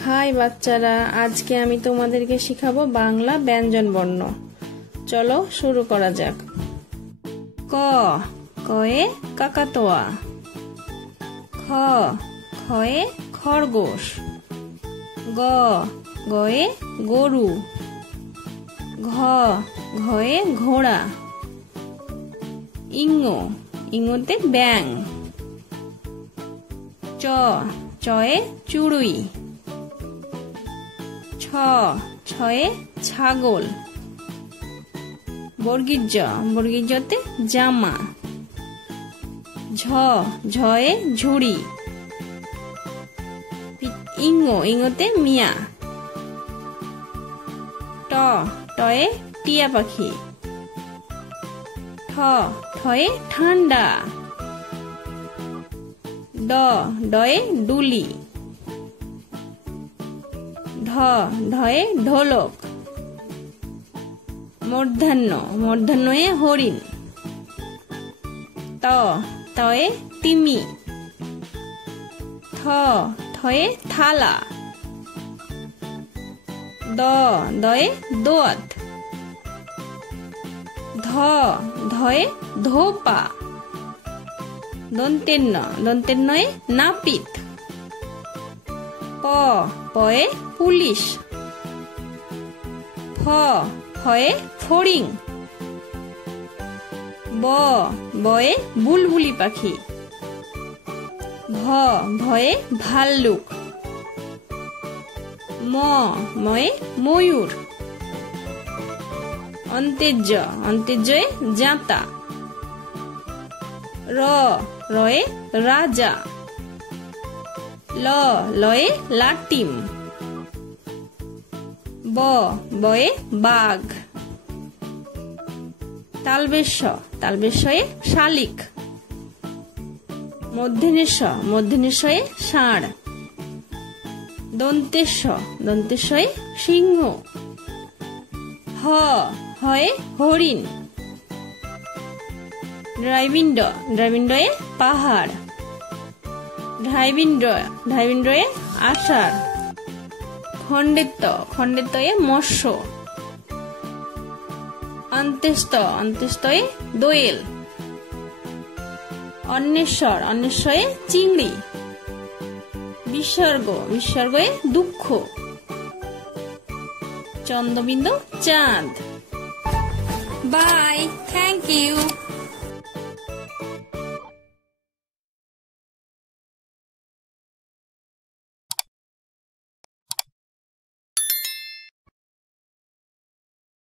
High বাচ্চারা, আজকে আমি তোমাদেরকে শিখাবো বাংলা ব্যঞ্জন বর্ণ। চলো শুরু করা যাক। ক, কয়ে কাকাতুয়া। খ, খয়ে খরগোশ। গ, গয়ে গরু। ঘ, ঘয়ে ঘোড়া। ইঙ, ইঙতে ব্যাঙ। চ, চয়ে চুড়ুই। ছ, ছয়ে ছাগল। বর্গীজ, বর্গীজতে জামা। ঝ, ঝয়ে ঝুড়ি। ইঙ, ইঙতে মিয়া। ট, টয়ে টিয়া পাখি। ঠ, ঠয়ে ঠান্ডা। ড, ডয়ে ডুলি। ঢ, ঢয়ে ঢোলক। মূর্ধন্য, মূর্ধন্যয়ে হরিণ। ত, তয়ে তিমি। থ, থয়ে থালা। দ, দয়ে দোয়াত। ধ, ধয়ে ধোপা। দন্তেন্ন, দন্তেন্নয়ে নাপিত। প, পয়ে পুলিশ। ফ, ফয়ে ফড়িং। ব, বয়ে বুলবুলি পাখি। ভ, ভয়ে ভাল্লুক। ম, ময়ে ময়ূর। অন্তেজ্য, অন্তেজ্যয়ে জাঁতা। র, রয়ে রাজা। ল, লয়ে লাটিম। ব, বয়ে বাঘ। তালবেশ, তালবেশয়ে শালিক। মূর্ধন্যেশ, মূর্ধন্যেশয়ে ষাঁড়। দন্তেশ, দন্তেশয়ে সিংহ। হ, হয়ে হরিণ। ড্রাইভিন্ড, ড্রাইভিন্ডয়ে পাহাড়। ঢাইবিন্দ্র, ঢাইবিন্দ্রয়ে আষাঢ়। খণ্ডেত্ব, খণ্ডেত্বয়ে মৎস্য। অন্ত্যেষ্ট, অন্ত্যেষ্টয়ে দোয়েল। অন্বেষর, অন্বেষয়ে চিংড়ি। বিসর্গ, বিসর্গয়ে দুঃখ। চন্দ্রবিন্দু চাঁদ। Bye, thank you.